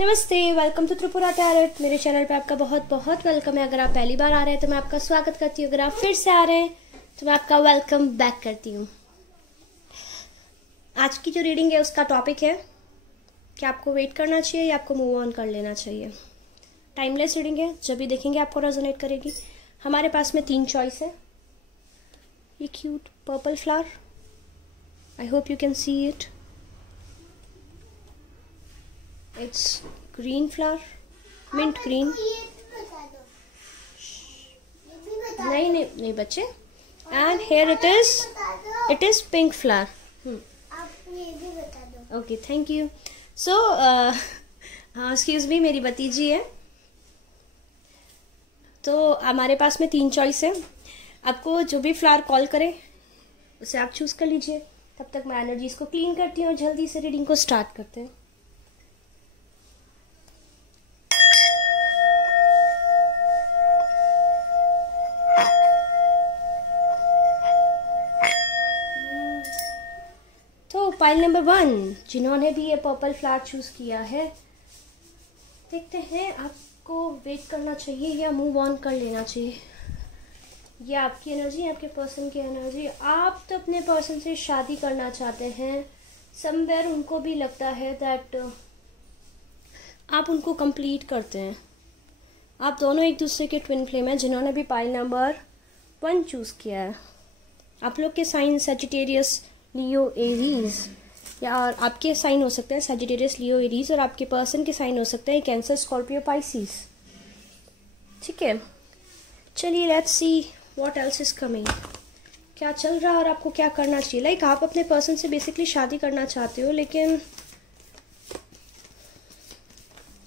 नमस्ते, welcome to Tripura tarot. मेरे channel पे आपका बहुत बहुत वेलकम है। अगर आप पहली बार आ रहे हैं तो मैं आपका स्वागत करती हूँ। अगर आप फिर से आ रहे हैं तो मैं आपका वेलकम बैक करती हूँ। आज की जो रीडिंग है उसका टॉपिक है कि आपको वेट करना चाहिए या आपको मूव ऑन कर लेना चाहिए। टाइमलेस रीडिंग है, जब भी देखेंगे आपको रेजोनेट करेगी। हमारे पास में 3 चॉइस है। ये cute purple flower, I hope you can see it. It's green flower, mint green. नहीं नहीं नहीं बच्चे। And here it is pink flower. आप ये भी बता दो। Okay, thank you. So, excuse me, मेरी भतीजी है। तो हमारे पास में 3 चॉइस है। आपको जो भी फ्लावर कॉल करे उसे आप चूज कर लीजिए। तब तक मैं एनर्जीज को क्लीन करती हूँ और जल्दी से रीडिंग को स्टार्ट करते हैं। पाइल नंबर 1 जिन्होंने भी ये पर्पल फ्लावर चूज किया है, देखते हैं आपको वेट करना चाहिए या मूव ऑन कर लेना चाहिए। ये आपकी एनर्जी, आपके पर्सन की एनर्जी। आप तो अपने पर्सन से शादी करना चाहते हैं। समवेयर उनको भी लगता है दैट आप उनको कंप्लीट करते हैं। आप दोनों एक दूसरे के ट्विन फ्लेम हैं। जिन्होंने भी पाइल नंबर 1 चूज किया है, आप लोग के साइन सजिटेरियस, लियो, एरीज, या आपके साइन हो सकते हैं सजिटेरियस, लियो, एरीज, और आपके पर्सन के साइन हो सकते हैं कैंसर, स्कॉर्पियो, पाइसिस। ठीक है, चलिए let's see what else is coming. क्या चल रहा है और आपको क्या करना चाहिए। लाइक आप अपने पर्सन से बेसिकली शादी करना चाहते हो, लेकिन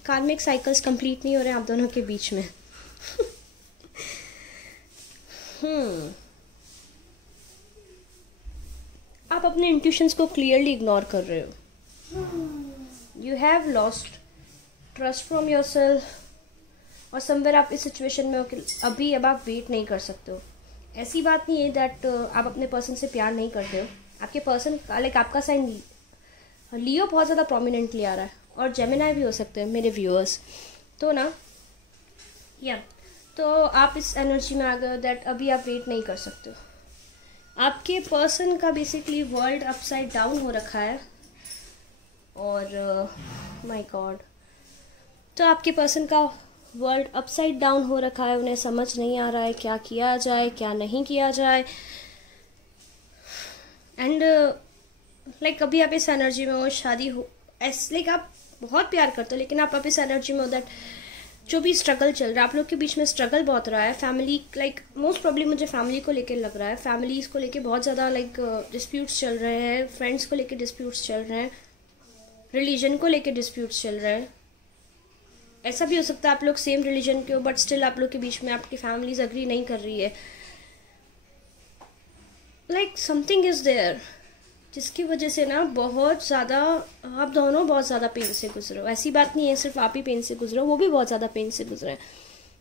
कार्मिक साइकिल्स कंप्लीट नहीं हो रहे हैं आप दोनों के बीच में। आप अपने इंट्यूशंस को क्लियरली इग्नोर कर रहे हो। You have lost trust from your self, और समवेयर आप इस सिचुएशन में हो कि अभी अब आप वेट नहीं कर सकते हो। ऐसी बात नहीं है दैट आप अपने पर्सन से प्यार नहीं करते हो। आपके पर्सन लाइक आपका साइन लियो बहुत ज़्यादा प्रोमिनेंटली आ रहा है, और जेमिनाई भी हो सकते हैं मेरे व्यूअर्स। तो ना तो आप इस एनर्जी में आ गए हो दैट अभी आप वेट नहीं कर सकते हो। आपके पर्सन का बेसिकली वर्ल्ड अपसाइड डाउन हो रखा है, और माय गॉड, तो आपके पर्सन का वर्ल्ड अपसाइड डाउन हो रखा है। उन्हें समझ नहीं आ रहा है क्या किया जाए, क्या नहीं किया जाए। एंड लाइक अभी आप इस एनर्जी में हो, शादी हो, लाइक आप बहुत प्यार करते हो, लेकिन आप इस एनर्जी में हो दैट जो भी स्ट्रगल चल रहा है आप लोग के बीच में, स्ट्रगल बहुत रहा है। फैमिली लाइक मोस्ट प्रॉब्लम मुझे फैमिली को लेकर लग रहा है। फैमिलीज को लेके बहुत ज़्यादा लाइक डिस्प्यूट्स चल रहे हैं। फ्रेंड्स को लेके डिस्प्यूट्स चल रहे हैं। रिलीजन को लेके डिस्प्यूट्स चल रहे हैं। ऐसा भी हो सकता है आप लोग सेम रिलीजन के हो, बट स्टिल आप लोग के बीच में आपकी फैमिलीज अग्री नहीं कर रही है। लाइक समथिंग इज देयर, जिसकी वजह से ना बहुत ज़्यादा आप दोनों बहुत ज़्यादा पेन से गुजरे हो। ऐसी बात नहीं है सिर्फ आप ही पेन से गुजरे हो, वो भी बहुत ज़्यादा पेन से गुजरे हैं।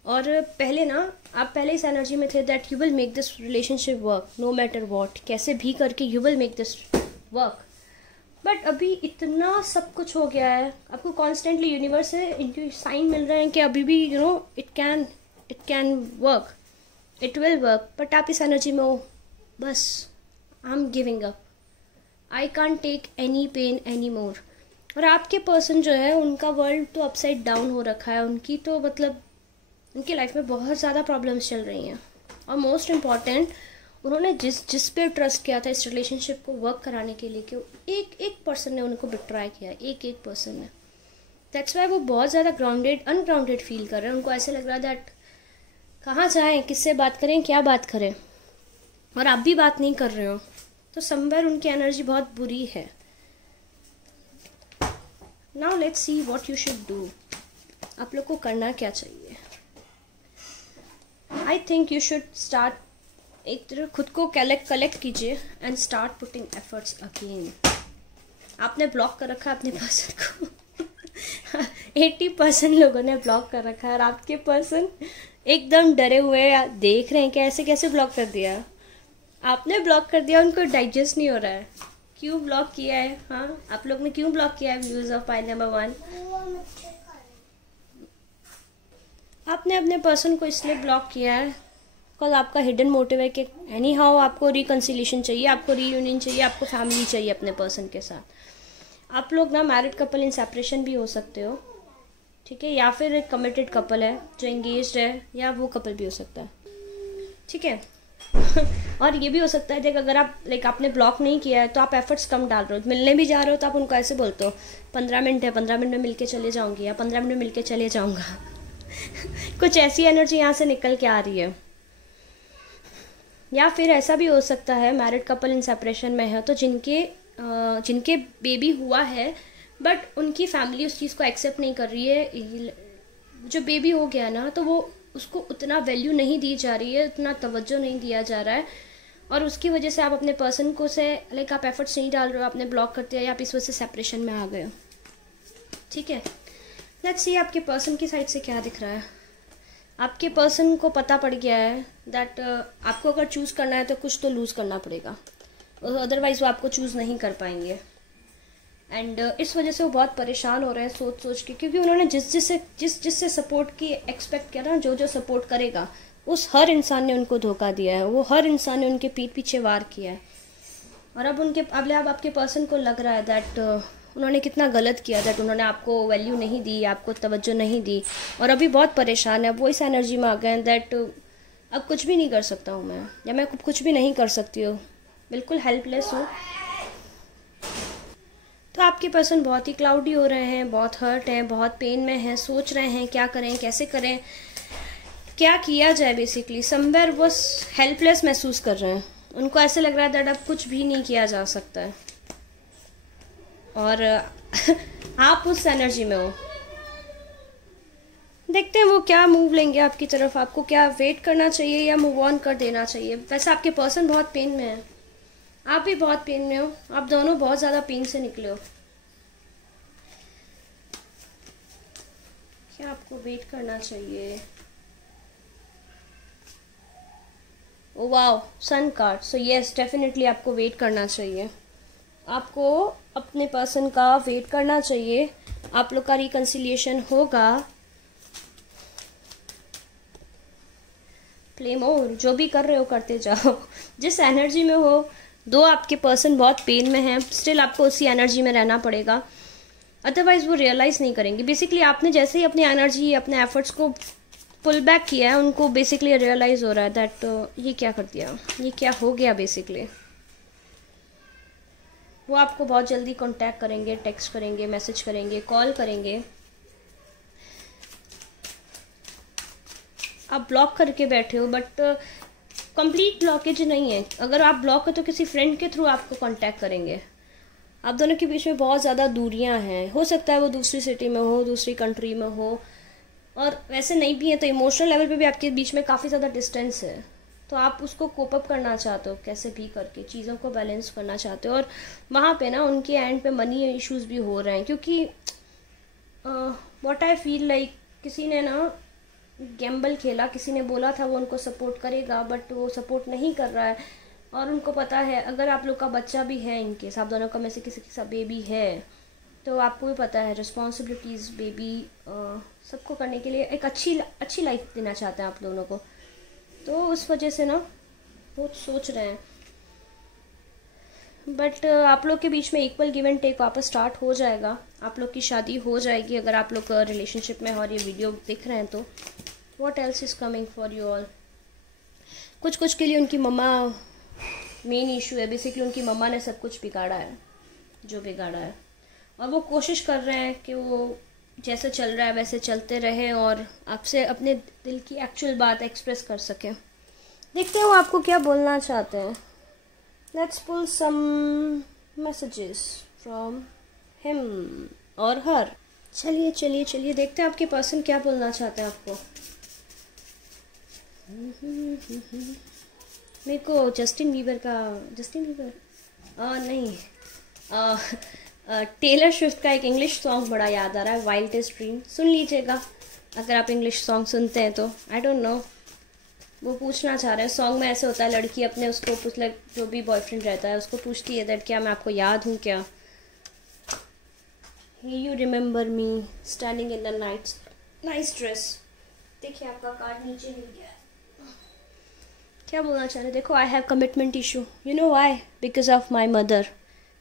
और पहले ना आप पहले इस एनर्जी में थे that you will make this relationship work no matter what, कैसे भी करके you will make this work. But अभी इतना सब कुछ हो गया है, आपको कॉन्स्टेंटली यूनिवर्स से इनके साइन मिल रहे हैं कि अभी भी it can work, it will work. But आप इस एनर्जी में हो बस I am giving up, I can't take any pain any more. और आपके पर्सन जो है उनका वर्ल्ड तो अपसाइड डाउन हो रखा है। उनकी तो मतलब उनकी लाइफ में बहुत ज़्यादा प्रॉब्लम्स चल रही हैं, और मोस्ट इम्पॉर्टेंट उन्होंने जिस पे ट्रस्ट किया था इस रिलेशनशिप को वर्क कराने के लिए, कि एक पर्सन ने उनको बिट्राई किया, एक पर्सन ने। दैट्स वाई वो बहुत ज़्यादा अनग्राउंडेड फील कर रहे हैं। उनको ऐसे लग रहा है दैट कहाँ जाएँ, किससे बात करें, क्या बात करें, और आप भी बात नहीं कर रहे हो। तो समवेयर उनकी एनर्जी बहुत बुरी है। Now let's see what you should do. आप लोग को करना क्या चाहिए। I think you should start, एक तरह खुद को कलेक्ट कीजिए and start putting efforts again. आपने ब्लॉक कर रखा है अपने पर्सन को। 80% लोगों ने ब्लॉक कर रखा है, और आपके पर्सन एकदम डरे हुए देख रहे हैं कि ऐसे कैसे ब्लॉक कर दिया। आपने ब्लॉक कर दिया, उनको डाइजेस्ट नहीं हो रहा है क्यों ब्लॉक किया है? हाँ, आप लोग ने क्यों ब्लॉक किया है व्यूज ऑफ पाइल नंबर 1? आपने अपने पर्सन को इसलिए ब्लॉक किया है बिकॉज आपका हिडन मोटिव है कि एनी हाउ आपको रिकन्सिलेशन चाहिए, आपको रीयूनियन चाहिए, आपको फैमिली चाहिए अपने पर्सन के साथ। आप लोग ना मैरिड कपल इन सेपरेशन भी हो सकते हो, ठीक है, या फिर एक कमिटेड कपल है जो एंगेज्ड है, या वो कपल भी हो सकता है, ठीक है। और ये भी हो सकता है कि अगर आप आपने ब्लॉक नहीं किया है तो आप एफर्ट्स कम डाल रहे हो, मिलने भी जा रहे हो तो आप उनको ऐसे बोलते हो 15 मिनट है, 15 मिनट में मिलके चले जाऊंगी या 15 मिनट में मिलके चले जाऊंगा। कुछ ऐसी एनर्जी यहाँ से निकल के आ रही है। या फिर ऐसा भी हो सकता है मैरिड कपल इन सेपरेशन में है तो जिनके बेबी हुआ है बट उनकी फैमिली उस चीज़ को एक्सेप्ट नहीं कर रही है। जो बेबी हो गया ना तो वो उसको उतना वैल्यू नहीं दी जा रही है, उतना तवज्जो नहीं दिया जा रहा है, और उसकी वजह से आप अपने पर्सन को से आप एफर्ट्स नहीं डाल रहे हो, आपने ब्लॉक करते हैं या आप इस वजह से सेपरेशन में आ गए हो, ठीक है। लेट्स सी आपके पर्सन की साइड से क्या दिख रहा है। आपके पर्सन को पता पड़ गया है दैट आपको अगर चूज़ करना है तो कुछ तो लूज़ करना पड़ेगा, अदरवाइज़ वो आपको चूज़ नहीं कर पाएंगे। एंड इस वजह से वो बहुत परेशान हो रहे हैं सोच सोच के, क्योंकि उन्होंने जिससे सपोर्ट की एक्सपेक्ट किया ना, जो सपोर्ट करेगा उस हर इंसान ने उनको धोखा दिया है, वो हर इंसान ने उनके पीठ पीछे वार किया है। और अब आपके पर्सन को लग रहा है दैट उन्होंने कितना गलत किया, दैट उन्होंने आपको वैल्यू नहीं दी, आपको तवज्जो नहीं दी, और अभी बहुत परेशान है। वो इस एनर्जी में आ गए दैट अब कुछ भी नहीं कर सकता हूँ मैं, या मैं कुछ भी नहीं कर सकती हूँ, बिल्कुल हेल्पलेस हूँ। तो आपके पर्सन बहुत ही क्लाउडी हो रहे हैं, बहुत हर्ट हैं, बहुत पेन में हैं, सोच रहे हैं क्या करें, कैसे करें, क्या किया जाए। बेसिकली समवेयर वो हेल्पलेस महसूस कर रहे हैं, उनको ऐसे लग रहा है दैट अब कुछ भी नहीं किया जा सकता है, और आप उस एनर्जी में हो। देखते हैं वो क्या मूव लेंगे आपकी तरफ, आपको क्या वेट करना चाहिए या मूव ऑन कर देना चाहिए। वैसे आपके पर्सन बहुत पेन में है, आप भी बहुत पेन में हो, आप दोनों बहुत ज़्यादा पेन से निकले हो। क्या आपको वेट करना चाहिए? Oh wow, sun card. So yes, definitely आपको वेट करना चाहिए, आपको अपने पर्सन का वेट करना चाहिए। आप लोग का रिकन्सिलिएशन होगा। प्ले मोर, जो भी कर रहे हो करते जाओ, जिस एनर्जी में हो। दो आपके पर्सन बहुत पेन में हैं, स्टिल आपको उसी एनर्जी में रहना पड़ेगा, अदरवाइज वो रियलाइज़ नहीं करेंगे। बेसिकली आपने जैसे ही अपनी एनर्जी, अपने एफर्ट्स को पुल बैक किया है, उनको बेसिकली रियलाइज़ हो रहा है दैट ये क्या कर दिया, ये क्या हो गया। बेसिकली वो आपको बहुत जल्दी कांटेक्ट करेंगे, टेक्स्ट करेंगे, मैसेज करेंगे, कॉल करेंगे। आप ब्लॉक करके बैठे हो बट कंप्लीट ब्लॉकेज नहीं है। अगर आप ब्लॉक हो तो किसी फ्रेंड के थ्रू आपको कांटेक्ट करेंगे। आप दोनों के बीच में बहुत ज़्यादा दूरियां हैं, हो सकता है वो दूसरी सिटी में हो, दूसरी कंट्री में हो, और वैसे नहीं भी है तो इमोशनल लेवल पे भी आपके बीच में काफ़ी ज़्यादा डिस्टेंस है। तो आप उसको कोप अप करना चाहते हो, कैसे भी करके चीज़ों को बैलेंस करना चाहते हो। और वहाँ पे ना उनके एंड पे मनी इश्यूज भी हो रहे हैं, क्योंकि व्हाट आई फील लाइक किसी ने ना गैम्बल खेला, किसी ने बोला था वो उनको सपोर्ट करेगा बट वो सपोर्ट नहीं कर रहा है। और उनको पता है अगर आप लोग का बच्चा भी है, इनकेस आप दोनों का में से किसी के साथ बेबी है, तो आपको भी पता है रिस्पॉन्सिबिलिटीज़ बेबी सबको करने के लिए एक अच्छी लाइफ देना चाहते हैं आप दोनों को। तो उस वजह से ना बहुत सोच रहे हैं, बट आप लोग के बीच में इक्वल गिव एंड टेक वापस स्टार्ट हो जाएगा। आप लोग की शादी हो जाएगी अगर आप लोग रिलेशनशिप में और ये वीडियो देख रहे हैं तो। What else is coming for you all. कुछ के लिए उनकी मम्मा मेन इशू है। बेसिकली उनकी मम्मा ने सब कुछ बिगाड़ा है जो बिगाड़ा है, और वो कोशिश कर रहे हैं कि वो जैसे चल रहा है वैसे चलते रहें और आपसे अपने दिल की एक्चुअल बात एक्सप्रेस कर सकें। देखते हैं वो आपको क्या बोलना चाहते हैं। Let's pull some messages from him और हर। चलिए देखते हैं आपके पर्सन क्या बोलना चाहते हैं आपको। मेरे को जस्टिन बीबर नहीं, टेलर स्विफ्ट का एक इंग्लिश सॉन्ग बड़ा याद आ रहा है, वाइल्डेस्ट ड्रीम। सुन लीजिएगा अगर आप इंग्लिश सॉन्ग सुनते हैं तो। आई डोंट नो, वो पूछना चाह रहे हैं, सॉन्ग में ऐसे होता है लड़की अपने उसको जो भी बॉयफ्रेंड रहता है उसको पूछती है दैट क्या मैं आपको याद हूँ क्या, you remember me standing in the nice dress. देखिए आपका कार्ड नीचे मिल गया। क्या बोलना चाह रहे, देखो I have commitment issue, you know why, because of my mother.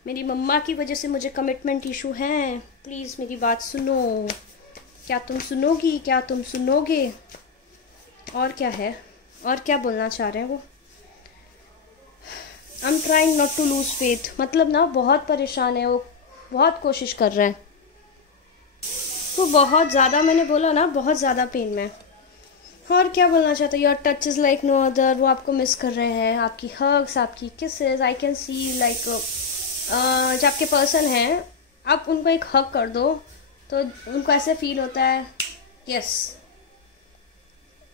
मेरी मम्मा की वजह से मुझे कमिटमेंट इशू है, प्लीज़ मेरी बात सुनो। क्या तुम सुनोगी, क्या तुम सुनोगे? और क्या है, और क्या बोलना चाह रहे हैं वो? I am trying not to lose faith, मतलब ना बहुत परेशान है वो, बहुत कोशिश कर रहे हैं वो, बहुत ज़्यादा, मैंने बोला ना बहुत ज़्यादा पेन में। और क्या बोलना चाहते हो, your touch is like no other, वो आपको मिस कर रहे हैं, आपकी हग्स, आपकी kisses, I can see like जो आपके पर्सन हैं, आप उनको एक हग कर दो तो उनको ऐसे फील होता है यस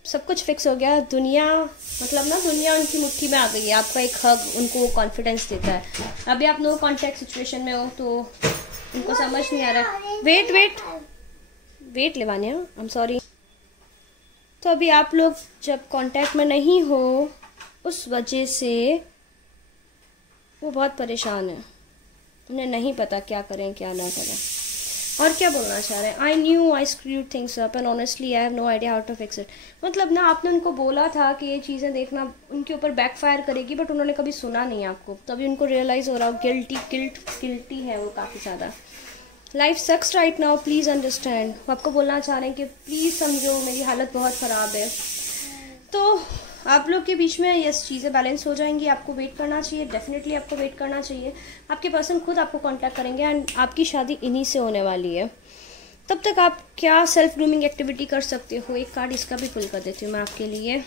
सब कुछ फिक्स हो गया, दुनिया मतलब ना दुनिया उनकी मुट्ठी में आ गई है। आपका एक हग उनको वो कॉन्फिडेंस देता है। अभी आप नो कॉन्टैक्ट सिचुएशन में हो तो उनको समझ नहीं आ रहा है। वेट लेवानिया, आई एम सॉरी। तो अभी आप लोग जब कांटेक्ट में नहीं हो उस वजह से वो बहुत परेशान है, उन्हें नहीं पता क्या करें क्या ना करें। और क्या बोलना चाह रहे हैं, I knew I screwed things up and honestly I have no idea how to fix it. मतलब ना आपने उनको बोला था कि ये चीज़ें देखना उनके ऊपर बैकफायर करेगी, बट उन्होंने कभी सुना नहीं आपको, तभी उनको रियलाइज़ हो रहा हो गिल्टी है वो काफ़ी ज़्यादा। Life sucks right now, please understand. वो आपको बोलना चाह रहे हैं कि प्लीज़ समझो मेरी हालत बहुत ख़राब है। तो आप लोग के बीच में ये चीज़ें बैलेंस हो जाएंगी। आपको वेट करना चाहिए, डेफिनेटली आपको वेट करना चाहिए। आपके पर्सन खुद आपको कांटेक्ट करेंगे एंड आपकी शादी इन्हीं से होने वाली है। तब तक आप क्या सेल्फ ग्रूमिंग एक्टिविटी कर सकते हो। एक कार्ड इसका भी पुल कर देती हूँ मैं आपके लिए।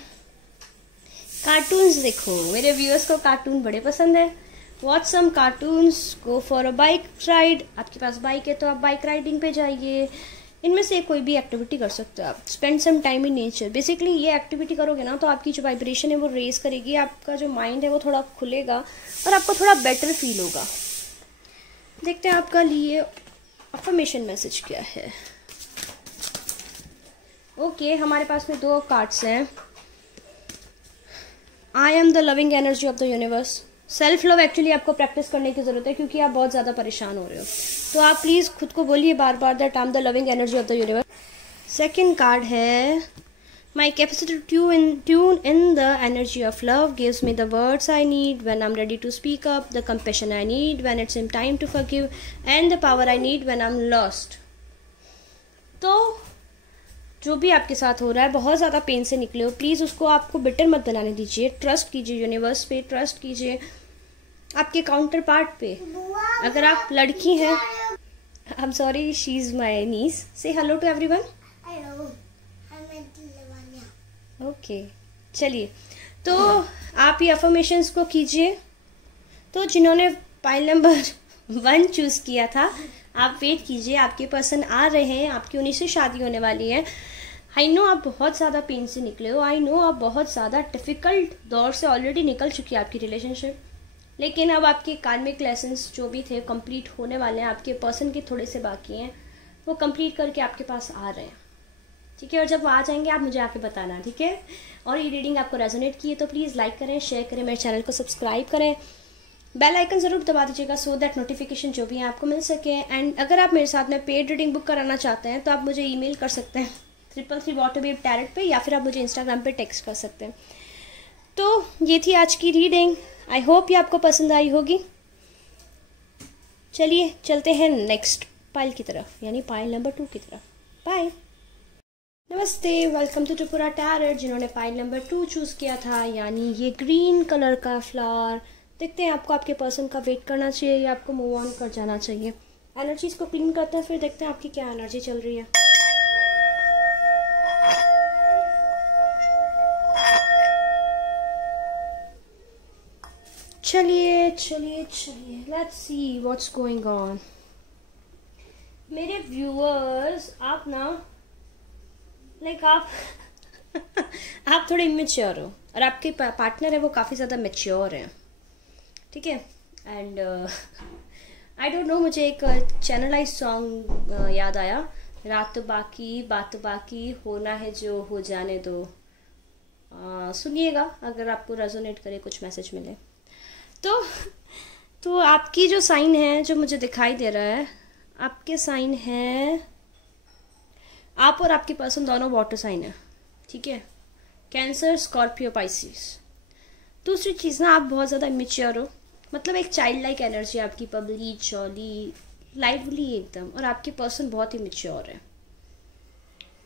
कार्टून्स देखो, मेरे व्यूअर्स को कार्टून बड़े पसंद है। Watch some cartoons, go for a bike ride. आपके पास बाइक है तो आप बाइक राइडिंग पे जाइए। इनमें से कोई भी एक्टिविटी कर सकते हो आप। Spend some time in nature. Basically ये एक्टिविटी करोगे ना तो आपकी जो वाइब्रेशन है वो रेज करेगी, आपका जो माइंड है वो थोड़ा खुलेगा और आपको थोड़ा बेटर फील होगा। देखते हैं आपका लिए अफर्मेशन मैसेज क्या है। ओके, हमारे पास में 2 कार्ड्स हैं। I am the loving energy of the universe. Self love actually आपको प्रैक्टिस करने की ज़रूरत है क्योंकि आप बहुत ज़्यादा परेशान हो रहे हो, तो आप प्लीज़ खुद को बोलिए बार बार that I am the loving energy of the universe. Second card है my capacity to tune in the energy of love gives me the words I need when I am ready to speak up, the compassion I need when it's in time to forgive and the power I need when I am lost. तो जो भी आपके साथ हो रहा है, बहुत ज़्यादा पेन से निकले हो, प्लीज़ उसको आपको बिटर मत बनाने दीजिए। ट्रस्ट कीजिए यूनिवर्स पे, ट्रस्ट कीजिए आपके काउंटर पार्ट पे। अगर आप लड़की हैं, I am sorry she is my niece, say hello to everyone. Okay, चलिए तो आप ये अफर्मेशंस को कीजिए। तो जिन्होंने पाइल नंबर 1 चूज़ किया था, आप वेट कीजिए, आपके पर्सन आ रहे हैं, आपकी उन्हीं से शादी होने वाली है। आई नो आप बहुत ज़्यादा पेन से निकले हो, आई नो आप बहुत ज़्यादा डिफ़िकल्ट दौर से ऑलरेडी निकल चुकी है आपकी रिलेशनशिप, लेकिन अब आपके कार्मिक लेसन्स जो भी थे कंप्लीट होने वाले हैं। आपके पर्सन के थोड़े से बाकी हैं, वो कंप्लीट करके आपके पास आ रहे हैं, ठीक है। और जब वो आ जाएंगे आप मुझे आके बताना, ठीक है। और ये रीडिंग आपको रेजोनेट की है तो प्लीज़ लाइक करें, शेयर करें, मेरे चैनल को सब्सक्राइब करें, बेल आइकन ज़रूर दबा दीजिएगा सो दैट नोटिफिकेशन जो भी है आपको मिल सके। एंड अगर आप मेरे साथ में पेड रीडिंग बुक कराना चाहते हैं तो आप मुझे ईमेल कर सकते हैं 333waterbabe@ पे, या फिर आप मुझे इंस्टाग्राम पे टेक्स्ट कर सकते हैं। तो ये थी आज की रीडिंग, आई होप ये आपको पसंद आई होगी। चलिए चलते हैं नेक्स्ट पाइल की तरफ, यानी पाइल नंबर 2 की तरफ। बाय, नमस्ते, वेलकम टू त्रिपुरा टैरोट। जिन्होंने पाइल नंबर 2 चूज़ किया था, यानी ये ग्रीन कलर का फ्लावर, देखते हैं आपको आपके पर्सन का वेट करना चाहिए या आपको मूव ऑन कर जाना चाहिए। एनर्जीज को क्लीन करते हैं, फिर देखते हैं आपकी क्या एनर्जी चल रही है। चलिए चलिए चलिए, let's see what's going on. मेरे व्यूअर्स, आप ना लाइक आप आप थोड़े इमेच्योर हो और आपके पार्टनर है वो काफ़ी ज़्यादा मैच्योर है, ठीक है। एंड आई डोंट नो, मुझे एक चैनलाइज सॉन्ग याद आया, रात बाकी बात बाकी, होना है जो हो जाने दो, सुनिएगा अगर आपको रेजोनेट करे, कुछ मैसेज मिले तो आपकी जो साइन है जो मुझे दिखाई दे रहा है, आपके साइन है, आप और आपके पर्सन दोनों वाटर साइन है, ठीक है। Cancer, Scorpio, Pisces. दूसरी चीज़ ना, आप बहुत ज़्यादा इमेच्योर हो, मतलब एक चाइल्ड लाइक एनर्जी आपकी, पबली, जॉली, लाइवली एकदम। और आपके पर्सन बहुत ही मैच्योर है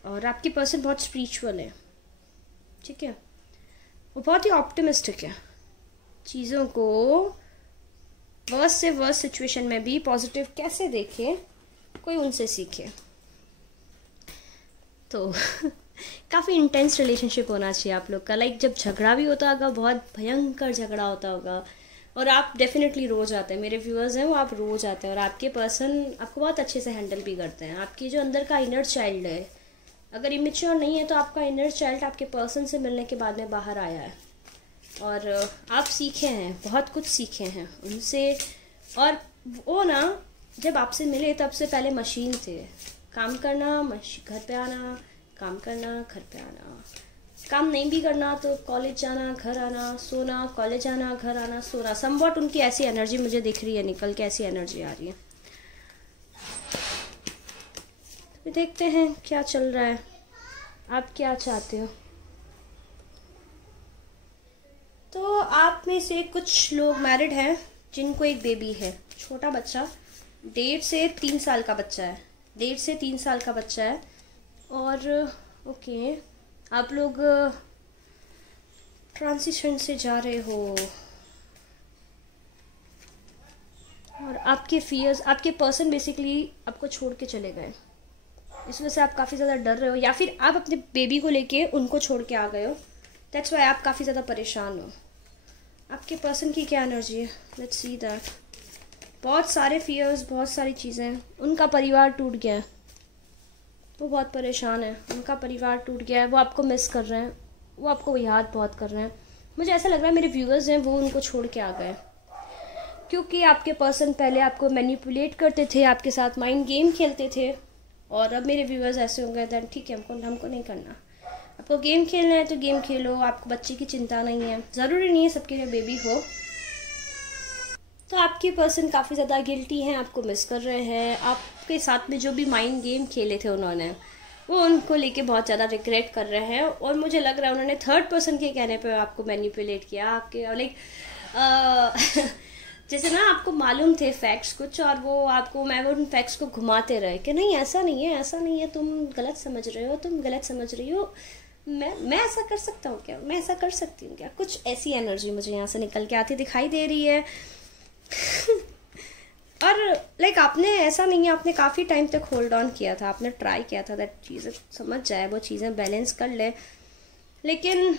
और आपके पर्सन बहुत स्पिरिचुअल है, ठीक है। वो बहुत ही ऑप्टिमिस्टिक है, चीज़ों को वर्स्ट से वर्स्ट सिचुएशन में भी पॉजिटिव कैसे देखे, कोई उनसे सीखे। तो काफ़ी इंटेंस रिलेशनशिप होना चाहिए आप लोग का। लाइक जब झगड़ा भी होता होगा, बहुत भयंकर झगड़ा होता होगा, और आप डेफिनेटली रो जाते हैं। मेरे व्यूअर्स हैं वो आप रो जाते हैं, और आपके पर्सन आपको बहुत अच्छे से हैंडल भी करते हैं। आपकी जो अंदर का इनर चाइल्ड है, अगर इमेच्योर नहीं है तो आपका इनर चाइल्ड आपके पर्सन से मिलने के बाद में बाहर आया है, और आप सीखे हैं, बहुत कुछ सीखे हैं उनसे। और वो ना जब आपसे मिले तब से पहले मशीन थे, काम करना, घर पे आना, काम करना, घर पे आना, काम नहीं भी करना तो कॉलेज जाना, घर आना, सोना, कॉलेज आना, घर आना, सोना। समवॉट उनकी ऐसी एनर्जी मुझे दिख रही है, निकल के ऐसी एनर्जी आ रही है। तो देखते हैं क्या चल रहा है, आप क्या चाहते हो। तो आप में से कुछ लोग मैरिड हैं जिनको एक बेबी है, छोटा बच्चा, 1.5 से 3 साल का बच्चा है, 1.5 से 3 साल का बच्चा है। और ओके, आप लोग ट्रांजिशन से जा रहे हो, और आपके फियर्स, आपके पर्सन बेसिकली आपको छोड़ के चले गए, इस वजह से आप काफ़ी ज़्यादा डर रहे हो, या फिर आप अपने बेबी को लेके उनको छोड़ के आ गए हो। दैट्स वाई आप काफ़ी ज़्यादा परेशान हो। आपके पर्सन की क्या एनर्जी है, लेट्स सी दैट। बहुत सारे फियर्स, बहुत सारी चीज़ें। उनका परिवार टूट गया है, वो बहुत परेशान है, उनका परिवार टूट गया है, वो आपको मिस कर रहे हैं, वो आपको याद बहुत कर रहे हैं। मुझे ऐसा लग रहा है मेरे व्यूअर्स हैं वो उनको छोड़ के आ गए, क्योंकि आपके पर्सन पहले आपको मैनिपुलेट करते थे, आपके साथ माइंड गेम खेलते थे, और अब मेरे व्यूअर्स ऐसे हो गए दैन ठीक है, हमको नहीं करना। आपको गेम खेलना है तो गेम खेलो, आपको बच्चे की चिंता नहीं है, ज़रूरी नहीं है सबके लिए बेबी हो। तो आपके पर्सन काफ़ी ज़्यादा गिल्टी हैं, आपको मिस कर रहे हैं। आपके साथ में जो भी माइंड गेम खेले थे उन्होंने, वो उनको लेके बहुत ज़्यादा रिग्रेट कर रहे हैं। और मुझे लग रहा है उन्होंने थर्ड पर्सन के कहने पे आपको मैनिपुलेट किया, आपके लाइक जैसे ना आपको मालूम थे फैक्ट्स कुछ, और वो आपको मैं उन फैक्ट्स को घुमाते रहे कि नहीं ऐसा नहीं है, ऐसा नहीं है, तुम गलत समझ रहे हो, तुम गलत समझ रही हो, मैं ऐसा कर सकता हूँ क्या, मैं ऐसा कर सकती हूँ क्या। कुछ ऐसी एनर्जी मुझे यहाँ से निकल के आती दिखाई दे रही है। और लाइक आपने ऐसा नहीं है, आपने काफ़ी टाइम तक होल्ड ऑन किया था, आपने ट्राई किया था दैट चीज़ें समझ जाए, वो चीज़ें बैलेंस कर ले, लेकिन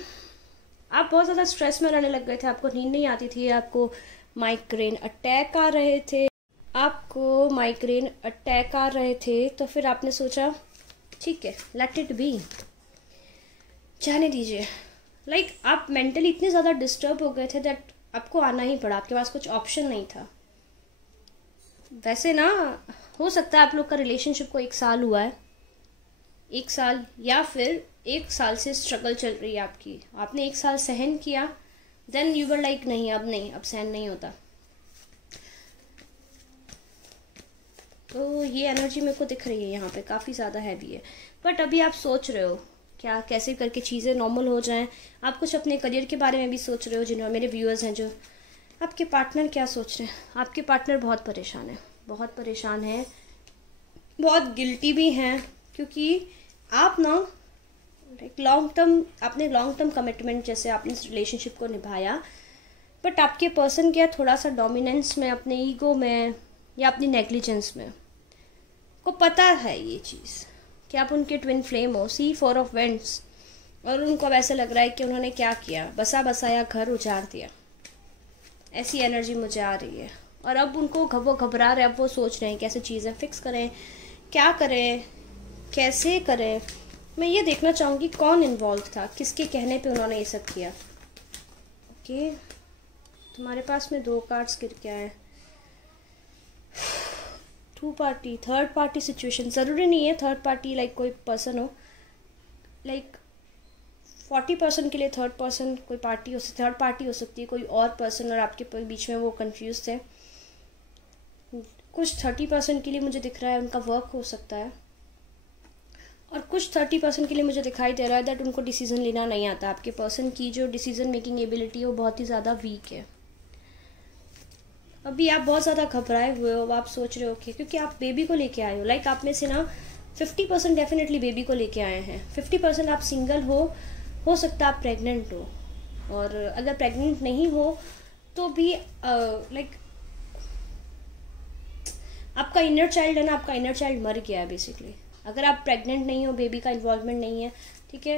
आप बहुत ज़्यादा स्ट्रेस में रहने लग गए थे, आपको नींद नहीं आती थी, आपको माइग्रेन अटैक आ रहे थे, आपको माइग्रेन अटैक आ रहे थे। तो फिर आपने सोचा ठीक है, लेट इट बी, जाने दीजिए। लाइक आप मेंटली इतने ज़्यादा डिस्टर्ब हो गए थे दैट आपको आना ही पड़ा, आपके पास कुछ ऑप्शन नहीं था। वैसे ना हो सकता है आप लोग का रिलेशनशिप को 1 साल हुआ है, 1 साल या फिर 1 साल से स्ट्रगल चल रही है आपकी, आपने 1 साल सहन किया, देन यू वर लाइक नहीं, अब नहीं, अब सहन नहीं होता। तो ये एनर्जी मेरे को दिख रही है यहाँ पे, काफ़ी ज़्यादा हैवी है। बट अभी आप सोच रहे हो क्या कैसे करके चीज़ें नॉर्मल हो जाएं। आप कुछ अपने करियर के बारे में भी सोच रहे हो, जिन्होंने मेरे व्यूअर्स हैं जो। आपके पार्टनर क्या सोच रहे हैं, आपके पार्टनर बहुत परेशान है, बहुत परेशान है, बहुत गिल्टी भी हैं, क्योंकि आप ना एक लॉन्ग टर्म, आपने लॉन्ग टर्म कमिटमेंट जैसे आपने इस रिलेशनशिप को निभाया, बट आपके पर्सन क्या थोड़ा सा डोमिनेंस में, अपने ईगो में या अपनी नेग्लिजेंस में, को पता है ये चीज़ कि आप उनके ट्विन फ्लेम हो, सी 4 ऑफ वेंट्स, और उनको अब ऐसा लग रहा है कि उन्होंने क्या किया, बसा बसाया घर उजाड़ दिया, ऐसी एनर्जी मुझे आ रही है। और अब उनको वो घबरा रहे, अब वो सोच रहे हैं कैसे चीज़ें फिक्स करें, क्या करें, कैसे करें। मैं ये देखना चाहूँगी कौन इन्वॉल्व था, किसके कहने पे उन्होंने ये सब किया। ओके, तुम्हारे पास में 2 कार्ड्स गिर के आए, 2 पार्टी, थर्ड पार्टी सिचुएशन। ज़रूरी नहीं है थर्ड पार्टी लाइक कोई पर्सन हो, लाइक 40% के लिए थर्ड पर्सन कोई पार्टी थर्ड पार्टी हो सकती है, कोई और पर्सन और आपके बीच में वो कंफ्यूज थे। कुछ 30% के लिए मुझे दिख रहा है उनका वर्क हो सकता है, और कुछ 30% के लिए मुझे दिखाई दे रहा है दैट उनको डिसीजन लेना नहीं आता। आपके पर्सन की जो डिसीजन मेकिंग एबिलिटी है वो बहुत ही ज़्यादा वीक है। अभी आप बहुत ज़्यादा घबराए हुए हो, आप सोच रहे हो कि क्योंकि आप बेबी को लेके आए हो, लाइक आप में से ना 50% डेफिनेटली बेबी को लेके आए हैं, 50% आप सिंगल हो सकता है आप प्रेग्नेंट हो, और अगर प्रेग्नेंट नहीं हो तो भी लाइक आपका इनर चाइल्ड है ना, आपका इनर चाइल्ड मर गया है बेसिकली। अगर आप प्रेग्नेंट नहीं हो, बेबी का इन्वॉल्वमेंट नहीं है, ठीक है,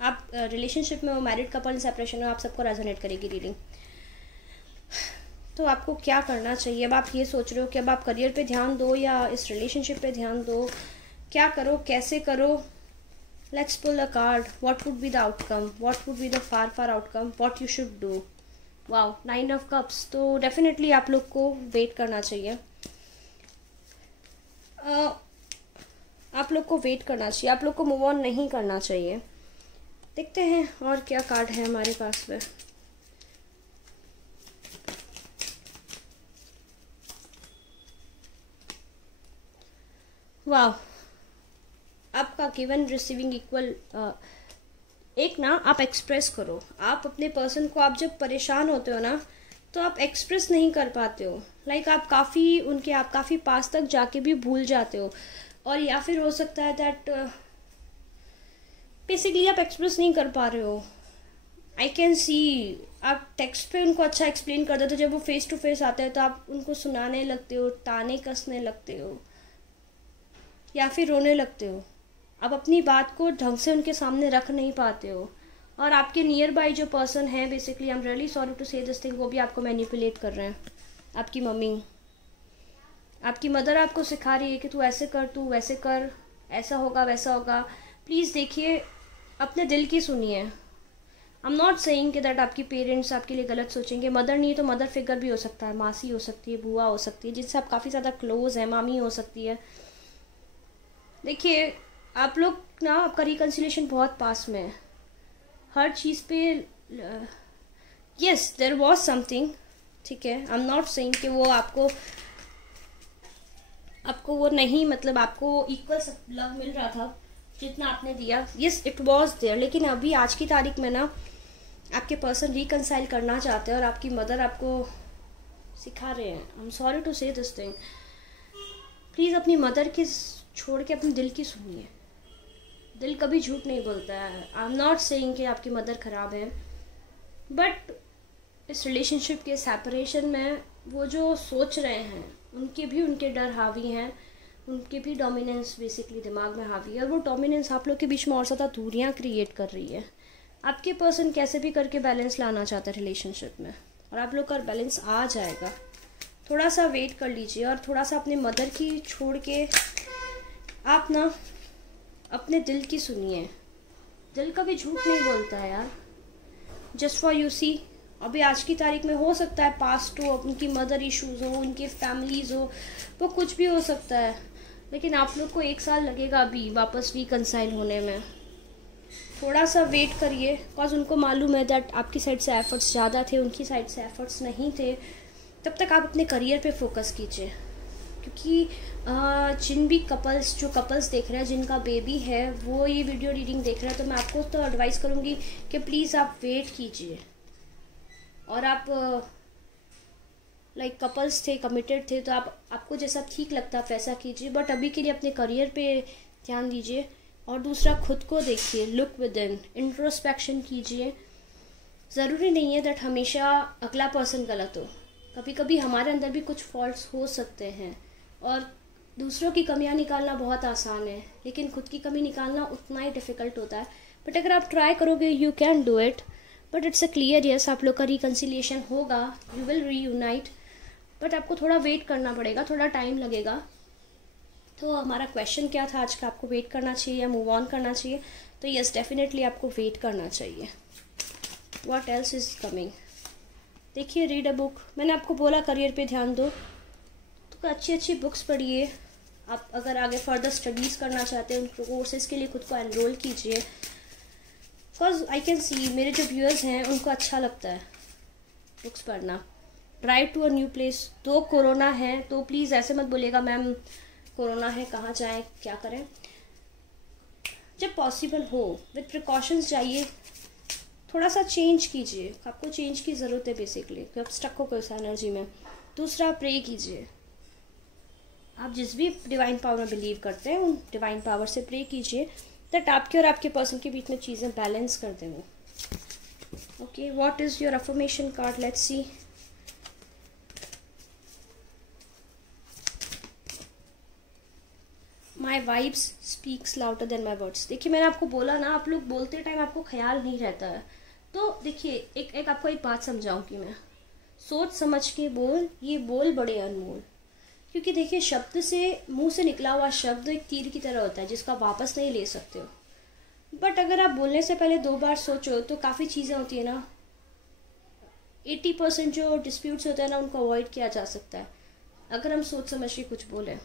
आप रिलेशनशिप में हो, मैरिड कपल, सेपरेशन हो, आप सबको रेजोनेट करेगी रीडिंग। तो आपको क्या करना चाहिए? अब आप ये सोच रहे हो कि अब आप करियर पे ध्यान दो या इस रिलेशनशिप पे ध्यान दो, क्या करो, कैसे करो? Let's pull a card. What would be the outcome? What would be the far outcome? What you should do? Wow, 9 of cups. तो डेफिनेटली आप लोग को वेट करना चाहिए, आप लोग को वेट करना चाहिए, आप लोग को मूव ऑन नहीं करना चाहिए। देखते हैं और क्या कार्ड है हमारे पास में। वाह, आपका गिवन रिसीविंग इक्वल। एक ना आप एक्सप्रेस करो, आप अपने पर्सन को, आप जब परेशान होते हो ना तो आप एक्सप्रेस नहीं कर पाते हो, लाइक आप काफ़ी पास तक जाके भी भूल जाते हो, और या फिर हो सकता है दैट बेसिकली आप एक्सप्रेस नहीं कर पा रहे हो। आई कैन सी आप टेक्स्ट पे उनको अच्छा एक्सप्लेन कर देते हो, जब वो फेस टू फेस आते हैं तो आप उनको सुनाने लगते हो, ताने कसने लगते हो या फिर रोने लगते हो। आप अपनी बात को ढंग से उनके सामने रख नहीं पाते हो, और आपके नियर बाई जो पर्सन है basically, I am really sorry to say this thing, वो भी आपको मैनिपुलेट कर रहे हैं। आपकी मम्मी, आपकी मदर आपको सिखा रही है कि तू ऐसे कर, तू वैसे कर, ऐसा होगा वैसा होगा। प्लीज़ देखिए, अपने दिल की सुनिए। आई एम नॉट सेइंग कि दैट आपकी पेरेंट्स आपके लिए गलत सोचेंगे। मदर नहीं तो मदर फिगर भी हो सकता है, मासी हो सकती है, बुआ हो सकती है, जिनसे आप काफ़ी ज़्यादा क्लोज है, मामी हो सकती है। देखिए, आप लोग ना, आपका रिकन्सिलेशन बहुत पास में है, हर चीज़ पे। यस, देयर वॉज समथिंग, ठीक है, आई एम नॉट सेइंग कि वो आपको वो नहीं, मतलब आपको इक्वल लव मिल रहा था जितना आपने दिया। यस, इट वॉज देयर, लेकिन अभी आज की तारीख में ना आपके पर्सन रिकन्साइल करना चाहते हैं, और आपकी मदर आपको सिखा रहे हैं। I am sorry to say this thing. Please अपनी मदर की छोड़ के अपने दिल की सुनिए। दिल कभी झूठ नहीं बोलता है। आई एम नॉट सेइंग कि आपकी मदर ख़राब है, बट इस रिलेशनशिप के सेपरेशन में वो जो सोच रहे हैं, उनके डर हावी हैं, उनके भी डोमिनेंस बेसिकली दिमाग में हावी है, और वो डोमिनेंस आप लोग के बीच में और ज़्यादा दूरियां क्रिएट कर रही है। आपके पर्सन कैसे भी करके बैलेंस लाना चाहता है रिलेशनशिप में, और आप लोग का बैलेंस आ जाएगा। थोड़ा सा वेट कर लीजिए, और थोड़ा सा अपने मदर की छोड़ के आप ना अपने दिल की सुनिए। दिल कभी झूठ नहीं बोलता है यार। जस्ट फॉर यू सी, अभी आज की तारीख में हो सकता है पास्ट हो, उनकी मदर इश्यूज हो, उनकी फैमिलीज हो, वो कुछ भी हो सकता है, लेकिन आप लोग को 1 साल लगेगा अभी वापस रिकन्साइल होने में। थोड़ा सा वेट करिए, बिकॉज उनको मालूम है दैट आपकी साइड से एफर्ट्स ज़्यादा थे, उनकी साइड से एफर्ट्स नहीं थे। तब तक आप अपने करियर पे फोकस कीजिए, क्योंकि जो कपल्स देख रहे हैं, जिनका बेबी है, वो ये वीडियो रीडिंग देख रहे हैं, तो मैं आपको तो एडवाइस करूँगी कि प्लीज़ आप वेट कीजिए, और आप लाइक कपल्स थे, कमिटेड थे, तो आपको जैसा ठीक लगता है वैसा कीजिए, बट अभी के लिए अपने करियर पे ध्यान दीजिए। और दूसरा, खुद को देखिए, लुक विद इन, इंट्रोस्पेक्शन कीजिए। ज़रूरी नहीं है दैट हमेशा अगला पर्सन गलत हो, कभी कभी हमारे अंदर भी कुछ फॉल्ट्स हो सकते हैं, और दूसरों की कमियां निकालना बहुत आसान है, लेकिन खुद की कमी निकालना उतना ही डिफ़िकल्ट होता है। बट अगर आप ट्राई करोगे, you can do it. But it's a clear yes, आप लोग का रिकन्सिलिएशन होगा, यू विल रीयूनाइट, बट आपको थोड़ा वेट करना पड़ेगा, थोड़ा टाइम लगेगा। तो हमारा क्वेश्चन क्या था आज का, आपको वेट करना चाहिए या मूव ऑन करना चाहिए? तो यस, डेफिनेटली आपको वेट करना चाहिए। What else is coming? देखिए, रीड अ बुक। मैंने आपको बोला करियर पे ध्यान दो, तो अच्छी बुक्स पढ़िए। आप अगर आगे फर्दर स्टडीज़ करना चाहते हैं, उन कोर्सेज़ के लिए खुद को एनरोल कीजिए। बिकॉज आई कैन सी मेरे जो व्यूअर्स हैं उनको अच्छा लगता है बुक्स पढ़ना। Try to a new place. तो कोरोना है तो प्लीज़ ऐसे मत बोलिएगा मैम कोरोना है कहाँ जाएं क्या करें। जब पॉसिबल हो विथ प्रिकॉशंस जाइए, थोड़ा सा चेंज कीजिए, आपको चेंज की ज़रूरत है बेसिकली, कि आप स्टक हो कोई सा एनर्जी में। दूसरा, प्रे कीजिए। आप जिस भी डिवाइन पावर में बिलीव करते हैं उन डिवाइन पावर से प्रे कीजिए दैट आपके और आपके पर्सन के बीच में चीज़ें बैलेंस कर दें वो। Okay, what is your affirmation card, let's see. My vibes speaks louder than my words. देखिए मैंने आपको बोला ना, आप लोग बोलते टाइम आपको ख्याल नहीं रहता है। तो देखिए एक आपको एक बात समझाऊंगी मैं, सोच समझ के बोल, ये बोल बड़े अनमोल। क्योंकि देखिए शब्द से, मुंह से निकला हुआ शब्द एक तीर की तरह होता है जिसको आप वापस नहीं ले सकते हो। बट अगर आप बोलने से पहले 2 बार सोचो तो काफ़ी चीज़ें होती है ना, 80% जो डिस्प्यूट्स होते हैं ना उनको अवॉइड किया जा सकता है अगर हम सोच समझ के कुछ बोलें।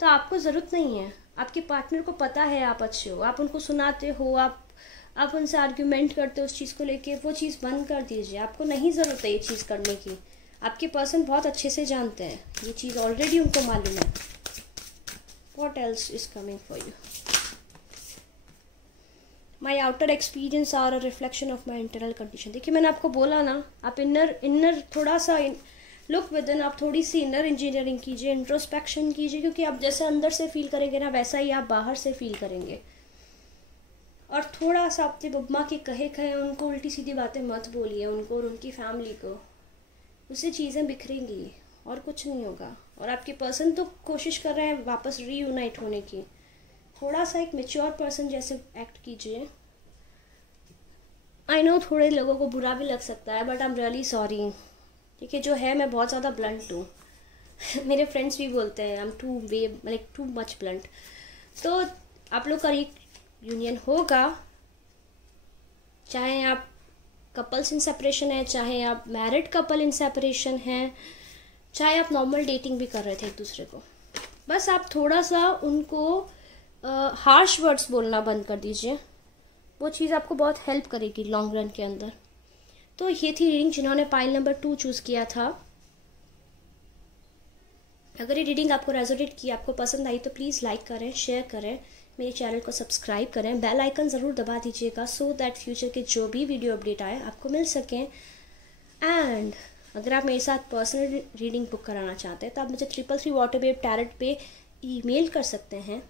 तो आपको ज़रूरत नहीं है, आपके पार्टनर को पता है आप अच्छे हो, आप उनको सुनाते हो, आप उनसे आर्ग्यूमेंट करते हो उस चीज़ को लेके, वो चीज़ बंद कर दीजिए। आपको नहीं ज़रूरत है ये चीज़ करने की। आपके पर्सन बहुत अच्छे से जानते हैं ये चीज़, ऑलरेडी उनको मालूम है। What else is coming for you. My outer experience are a reflection of my internal condition. देखिए मैंने आपको बोला ना, आप इनर थोड़ा सा लुक विद इन, आप थोड़ी सी इनर इंजीनियरिंग कीजिए, इंट्रोस्पेक्शन कीजिए, क्योंकि आप जैसे अंदर से फील करेंगे ना वैसा ही आप बाहर से फील करेंगे। और थोड़ा सा अपने बब्मा के कहे उनको उल्टी सीधी बातें मत बोलिए, उनको और उनकी फैमिली को, उससे चीज़ें बिखरेंगी और कुछ नहीं होगा। और आपके पर्सन तो कोशिश कर रहे हैं वापस रीयूनाइट होने की। थोड़ा सा एक मैच्योर पर्सन जैसे एक्ट कीजिए। आई नो थोड़े लोगों को बुरा भी लग सकता है but I am really sorry. ठीक है, जो है मैं बहुत ज़्यादा ब्लंट हूँ मेरे फ्रेंड्स भी बोलते हैं I M too much blunt. तो आप लोग का यूनियन होगा, चाहे आप कपल्स इन सेपरेशन है, चाहे आप मैरिड कपल इन सेपरेशन हैं, चाहे आप नॉर्मल डेटिंग भी कर रहे थे एक दूसरे को। बस आप थोड़ा सा उनको हार्श वर्ड्स बोलना बंद कर दीजिए, वो चीज़ आपको बहुत हेल्प करेगी लॉन्ग रन के अंदर। तो ये थी रीडिंग जिन्होंने पाइल नंबर 2 चूज़ किया था। अगर ये रीडिंग आपको रेजोनेट की, आपको पसंद आई तो प्लीज़ लाइक करें, शेयर करें, मेरे चैनल को सब्सक्राइब करें, बेल आइकन ज़रूर दबा दीजिएगा सो दैट फ्यूचर के जो भी वीडियो अपडेट आए आपको मिल सकें। एंड अगर आप मेरे साथ पर्सनल रीडिंग बुक कराना चाहते हैं तो आप मुझे 333 वाटरवेव टैरेट पे ईमेल कर सकते हैं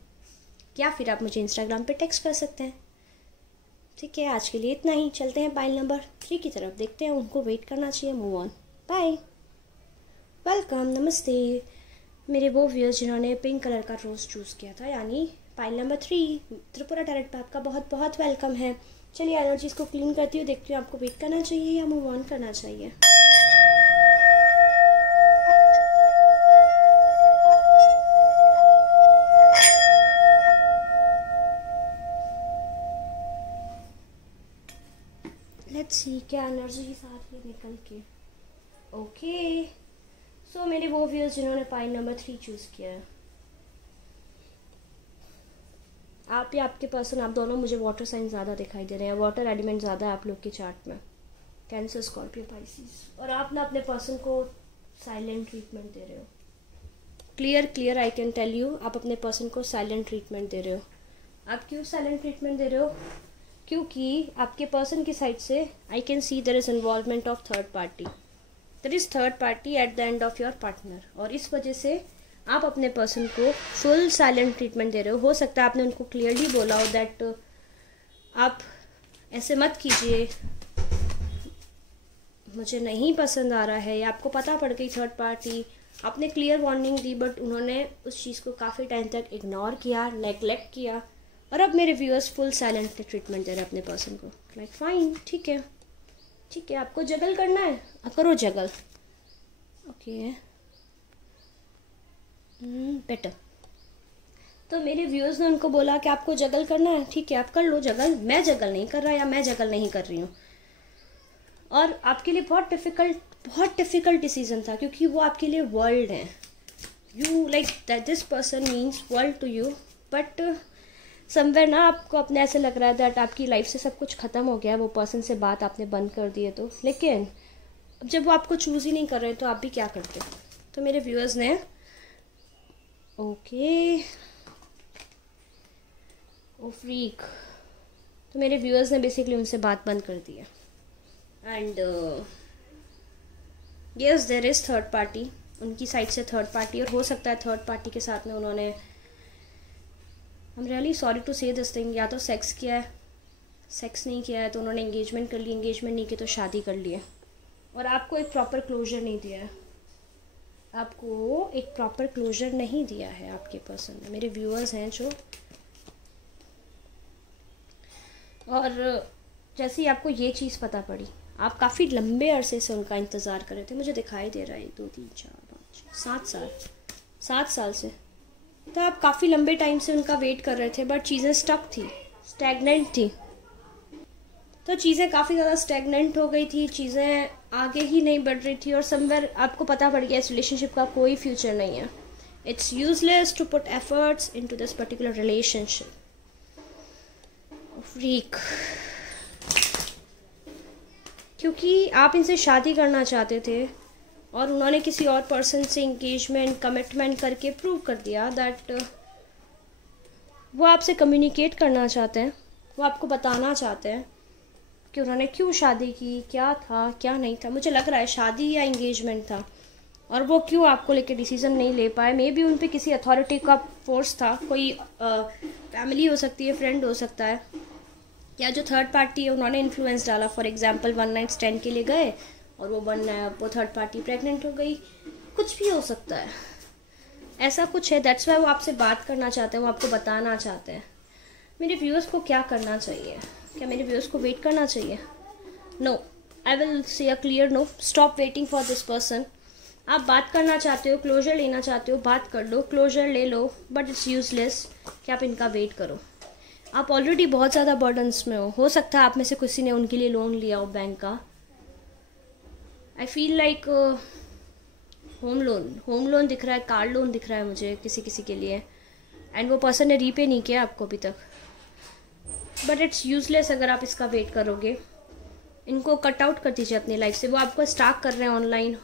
या फिर आप मुझे इंस्टाग्राम पे टेक्स्ट कर सकते हैं। ठीक है, आज के लिए इतना ही। चलते हैं पाइल नंबर 3 की तरफ, देखते हैं उनको वेट करना चाहिए। मूव ऑन, बाय, वेलकम, नमस्ते मेरे वो व्यूअर्स जिन्होंने पिंक कलर का रोज़ चूज़ किया था, यानी पाइल नंबर 3 त्रिपुरा टैरेट पे आपका बहुत बहुत वेलकम है। चलिए एनर्जीज को क्लीन करती हूँ, देखती हूँ आपको वेट करना चाहिए या मूव ऑन करना चाहिए। लेट्स सी क्या एनर्जी साथ में निकल के। ओके, सो मेरे वो व्यूअर्स जिन्होंने पाइल नंबर 3 चूज़ किया है, आप या आपके पर्सन, आप दोनों मुझे वाटर साइन ज़्यादा दिखाई दे रहे हैं, वाटर एलिमेंट ज़्यादा है आप लोग के चार्ट में, कैंसर, स्कॉर्पियो, पाइसिस। और आप ना अपने पर्सन को साइलेंट ट्रीटमेंट दे रहे हो। Clear I can tell you, आप अपने पर्सन को साइलेंट ट्रीटमेंट दे रहे हो। आप क्यों साइलेंट ट्रीटमेंट दे रहे हो? क्योंकि आपके पर्सन की साइड से I can see there is involvement of third party, there is third party at the end of your partner. और इस वजह से आप अपने पर्सन को फुल साइलेंट ट्रीटमेंट दे रहे हो सकता है आपने उनको क्लियरली बोला हो दैट आप ऐसे मत कीजिए, मुझे नहीं पसंद आ रहा है, या आपको पता पड़ गई थर्ड पार्टी, आपने क्लियर वार्निंग दी बट उन्होंने उस चीज़ को काफ़ी टाइम तक इग्नोर किया, नेगलेक्ट किया, और अब मेरे व्यूअर्स फुल साइलेंट ट्रीटमेंट दे रहे हैं अपने पर्सन को। लाइक फाइन, ठीक है ठीक है, आपको जगल करना है, करो जगल। Okay, better. तो मेरे व्यूअर्स ने उनको बोला कि आपको जगल करना है, ठीक है आप कर लो जगल, मैं जगल नहीं कर रहा या मैं जगल नहीं कर रही हूँ। और आपके लिए बहुत डिफ़िकल्ट डिसीजन था क्योंकि वो आपके लिए वर्ल्ड है, you like that this person means world to you, but somewhere ना आपको अपने ऐसे लग रहा है दैट आपकी लाइफ से सब कुछ ख़त्म हो गया, वो पर्सन से बात आपने बंद कर दी है तो, लेकिन अब जब वो आपको चूज़ ही नहीं कर रहे तो आप भी क्या करते। तो मेरे व्यूअर्स ने ओके ओ फ्रीक, तो मेरे व्यूअर्स ने बेसिकली उनसे बात बंद कर दी है। And yes there is third party, उनकी साइड से थर्ड पार्टी, और हो सकता है थर्ड पार्टी के साथ में उन्होंने, I am really sorry to say this thing, या तो सेक्स किया है, सेक्स नहीं किया है तो उन्होंने एंगेजमेंट कर ली, एंगेजमेंट नहीं की तो शादी कर ली है, और आपको एक प्रॉपर क्लोजर नहीं दिया है, आपको एक प्रॉपर क्लोजर नहीं दिया है आपके पर्सन ने। मेरे व्यूअर्स हैं जो, और जैसे ही आपको ये चीज़ पता पड़ी, आप काफ़ी लंबे अरसे से उनका इंतज़ार कर रहे थे, मुझे दिखाई दे रहा है 1 2 3 4 5 7 साल से, तो आप काफ़ी लंबे टाइम से उनका वेट कर रहे थे, बट चीज़ें स्टक थी, स्टैगनेंट थी, तो चीज़ें काफ़ी ज़्यादा स्टैगनेंट हो गई थी, चीज़ें आगे ही नहीं बढ़ रही थी, और समवेयर आपको पता पड़ गया इस रिलेशनशिप का कोई फ्यूचर नहीं है, it's useless to put efforts into this particular relationship. Freak, क्योंकि आप इनसे शादी करना चाहते थे और उन्होंने किसी और पर्सन से इंगेजमेंट कमिटमेंट करके प्रूव कर दिया दैट वो आपसे कम्युनिकेट करना चाहते हैं, वो आपको बताना चाहते हैं कि उन्होंने क्यों शादी की, क्या था क्या नहीं था। मुझे लग रहा है शादी या इंगेजमेंट था, और वो क्यों आपको लेके डिसीजन नहीं ले पाए। मे बी उन पे किसी अथॉरिटी का फोर्स था, कोई फैमिली हो सकती है, फ्रेंड हो सकता है, या जो थर्ड पार्टी है उन्होंने इन्फ्लुएंस डाला। फॉर एग्जांपल 1 नाइट स्टैंड के लिए गए और वो थर्ड पार्टी प्रेग्नेंट हो गई, कुछ भी हो सकता है, ऐसा कुछ है। दैट्स वाई वो आपसे बात करना चाहते हैं, वो आपको बताना चाहते हैं। मेरे व्यूअर्स को क्या करना चाहिए? क्या मेरे व्यूअर्स को वेट करना चाहिए? No, I will say a clear no. Stop waiting for this person. आप बात करना चाहते हो, क्लोजर लेना चाहते हो, बात कर लो, क्लोजर ले लो, बट इट्स यूजलेस कि आप इनका वेट करो। आप ऑलरेडी बहुत ज़्यादा बर्डन्स में हो सकता है आप में से किसी ने उनके लिए लोन लिया हो बैंक का। I feel like home loan दिख रहा है, कार लोन दिख रहा है मुझे किसी के लिए, एंड वो पर्सन ने रीपे नहीं किया आपको अभी तक, बट इट्स यूजलेस अगर आप इसका वेट करोगे। इनको कट आउट कर दीजिए अपनी लाइफ से। वो आपको स्टॉक कर रहे हैं ऑनलाइन,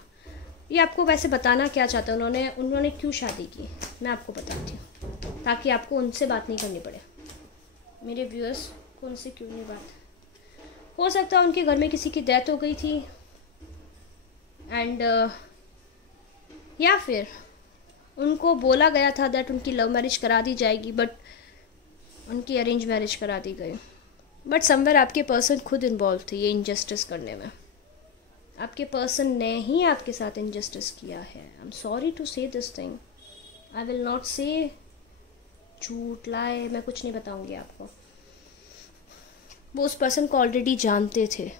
ये आपको वैसे बताना क्या चाहते हैं, उन्होंने क्यों शादी की, मैं आपको बताती हूँ, ताकि आपको उनसे बात नहीं करनी पड़े। मेरे व्यूअर्स को उनसे क्यों नहीं बात, हो सकता है उनके घर में किसी की डेथ हो गई थी, एंड या फिर उनको बोला गया था दैट उनकी लव मैरिज करा दी जाएगी, बट उनकी अरेंज मैरिज करा दी गई। बट समवेयर आपके पर्सन खुद इन्वॉल्व थे ये इनजस्टिस करने में। आपके पर्सन ने ही आपके साथ इनजस्टिस किया है। आई am sorry to say this thing, I will not से झूठ लाए, मैं कुछ नहीं बताऊंगी आपको। वो उस पर्सन को ऑलरेडी जानते थे,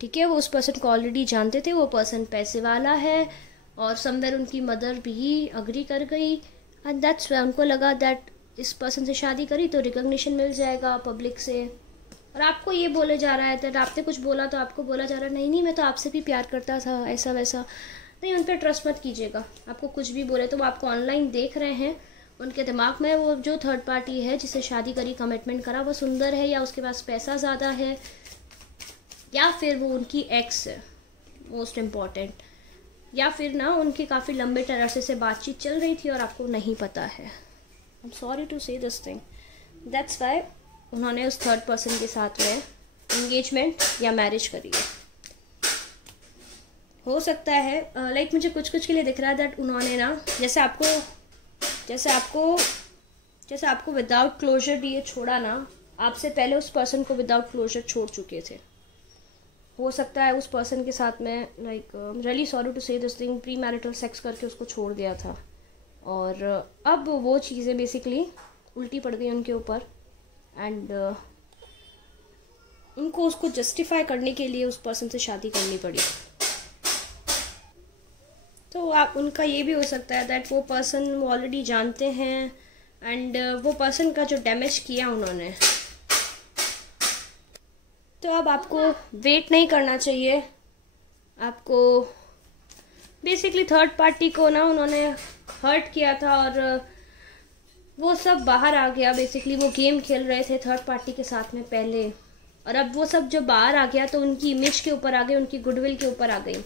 ठीक है, वो उस पर्सन को ऑलरेडी जानते थे। वो पर्सन पैसे वाला है, और समवेयर उनकी मदर भी अग्री कर गई, एंड दैट्स वाई उनको लगा दैट इस पर्सन से शादी करी तो रिकॉग्निशन मिल जाएगा पब्लिक से। और आपको ये बोले जा रहा है दैट आपने कुछ बोला तो आपको बोला जा रहा है नहीं मैं तो आपसे भी प्यार करता था, ऐसा वैसा नहीं। उन पर ट्रस्ट मत कीजिएगा। आपको कुछ भी बोले तो वो आपको ऑनलाइन देख रहे हैं, उनके दिमाग में वो जो थर्ड पार्टी है जिसे शादी करी, कमिटमेंट करा, वो सुंदर है, या उसके पास पैसा ज़्यादा है, या फिर वो उनकी एक्स है मोस्ट इम्पॉर्टेंट, या फिर ना उनकी काफ़ी लंबे अरसे से बातचीत चल रही थी और आपको नहीं पता है। आई am sorry to say this thing, that's why उन्होंने उस थर्ड पर्सन के साथ में एंगेजमेंट या मैरिज करी है। हो सकता है लाइक मुझे कुछ के लिए दिख रहा है दैट उन्होंने ना जैसे आपको विदाउट क्लोजर दिए छोड़ा ना, आपसे पहले उस पर्सन को विदाउट क्लोजर छोड़ चुके थे। हो सकता है उस पर्सन के साथ में like really sorry to say this thing, pre marital sex करके उसको छोड़ दिया था, और अब वो चीज़ें बेसिकली उल्टी पड़ गई उनके ऊपर, एंड उनको उसको जस्टिफाई करने के लिए उस पर्सन से शादी करनी पड़ी। तो आप उनका ये भी हो सकता है दैट वो पर्सन वो ऑलरेडी जानते हैं, एंड वो पर्सन का जो डैमेज किया उन्होंने, तो अब आपको वेट नहीं करना चाहिए। आपको बेसिकली थर्ड पार्टी को ना उन्होंने हर्ट किया था, और वो सब बाहर आ गया। बेसिकली वो गेम खेल रहे थे थर्ड पार्टी के साथ में पहले, और अब वो सब जो बाहर आ गया तो उनकी इमेज के ऊपर आ गई, उनकी गुडविल के ऊपर आ गई।